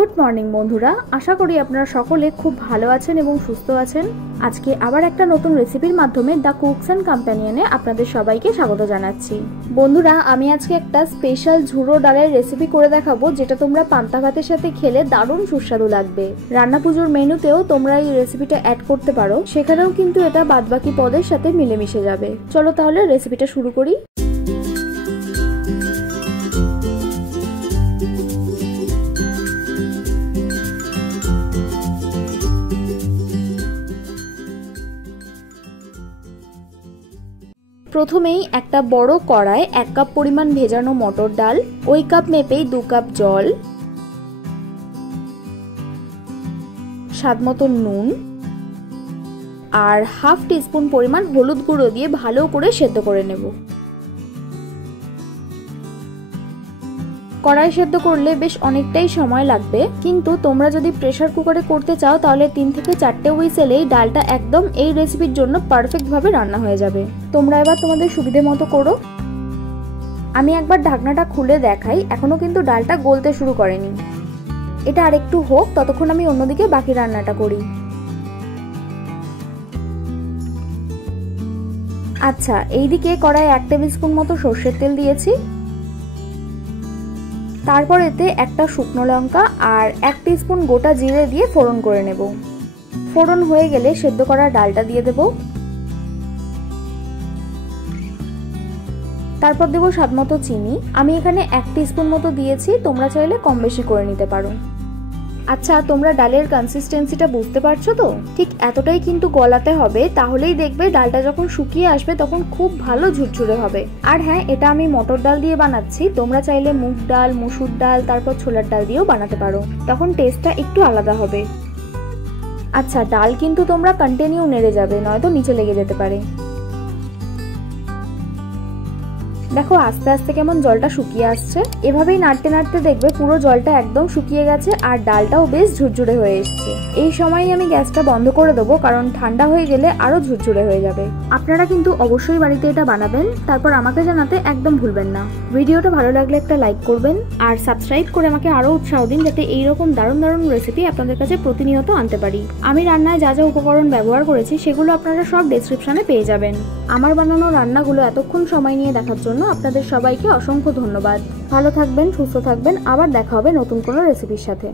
Good morning বন্ধুরা, আশা করি আপনারা সকলে খুব ভালো আছেন এবং সুস্থ আছেন। আজকে আবার একটা নতুন রেসিপির মাধ্যমে দ্য কুকস অ্যান্ড কম্প্যানিয়নে আপনাদের সবাইকে স্বাগত জানাচ্ছি। বন্ধুরা, আমি আজকে একটা স্পেশাল ঝুড়ো ডালের রেসিপি করে দেখাবো, যেটা তোমরা পান্তা ভাতের সাথে খেলে দারুণ সুস্বাদু লাগবে। রান্না পুজোর মেনুতেও তোমরা এই রেসিপিটা অ্যাড করতে পারো, সেখানেও কিন্তু এটা বাদবাকি পদের সাথে মিলেমিশে যাবে। চলো তাহলে রেসিপিটা শুরু করি। প্রথমেই একটা বড় কড়ায় 1 কাপ পরিমাণ ভেজানো মটর ডাল, ওই কাপ মেপেই 2 কাপ জল, স্বাদমতো নুন আর হাফ টিস্পুন পরিমাণ হলুদ গুঁড়ো দিয়ে ভালো করে সেদ্ধ করে নেব। কড়াই সেদ্ধ করলে বেশ অনেকটাই সময় লাগবে, কিন্তু তোমরা যদি প্রেসার কুকারে করতে চাও তাহলে 3 থেকে 4টে হুইসেলেই ডালটা একদম এই রেসিপির জন্য পারফেক্ট ভাবে রান্না হয়ে যাবে। তোমরা এবার তোমাদের সুবিধে মতো করো। আমি একবার ঢাকনাটা খুলে দেখাই, এখনো কিন্তু ডালটা গলতে শুরু করেনি। এটা আরেকটু হোক, ততক্ষণ আমি অন্যদিকে বাকি রান্নাটা করি। আচ্ছা, এইদিকে কড়াই 1 টেবিল স্পুন মতো সর্ষের তেল দিয়েছি। তারপর এতে একটা শুকনো লঙ্কা আর 1 টিস্পুন গোটা জিরে দিয়ে ফোড়ন করে নেব। ফোড়ন হয়ে গেলে সেদ্ধ করা ডালটা দিয়ে দেব। তারপর দেব স্বাদমতো চিনি। আমি এখানে 1 টিস্পুন মতো দিয়েছি, তোমরা চাইলে কম বেশি করে নিতে পারো। আচ্ছা, তোমরা ডালের কনসিস্টেন্সিটা বুঝতে পারছো তো? ঠিক এতটাই কিন্তু গলাতে হবে, তাহলেই দেখবে ডালটা যখন শুকিয়ে আসবে তখন খুব ভালো ঝুরঝুরে হবে। আর হ্যাঁ, এটা আমি মটর ডাল দিয়ে বানাচ্ছি, তোমরা চাইলে মুগ ডাল, মসুর ডাল, তারপর ছোলার ডাল দিয়েও বানাতে পারো, তখন টেস্টটা একটু আলাদা হবে। আচ্ছা, ডাল কিন্তু তোমরা কন্টিনিউ নেড়ে যাবে, নয়তো নিচে লেগে যেতে পারে। দেখো আস্তে আস্তে কেমন জলটা শুকিয়ে আসছে। এভাবেই নাড়তে নাড়তে দেখবে পুরো জলটা একদম শুকিয়ে গেছে আর ডালটাও বেশ ঝুরঝুরে হয়ে এসেছে। এই সময়ই আমি গ্যাসটা বন্ধ করে দেবো, কারণ ঠান্ডা হয়ে গেলে আরো ঝুরঝুরে হয়ে যাবে। আপনারা কিন্তু অবশ্যই বাড়িতে এটা বানাবেন, তারপর আমাকে জানাতে একদম ভুলবেন না। ভিডিওটা ভালো লাগলে একটা লাইক করবেন আর সাবস্ক্রাইব করে আমাকে আরো উৎসাহ দিন, যাতে এইরকম দারুণ দারুণ রেসিপি আপনাদের কাছে প্রতিনিয়ত আনতে পারি। আমি রান্নায় যা যা উপকরণ ব্যবহার করেছি সেগুলো আপনারা সব ডেসক্রিপশনে পেয়ে যাবেন। আমার বানানো রান্নাগুলো এতক্ষণ সময় নিয়ে দেখার জন্য আপনাদের সবাইকে অসংখ্য ধন্যবাদ। ভালো থাকবেন, সুস্থ থাকবেন, আবার দেখা হবে নতুন কোনো রেসিপির সাথে।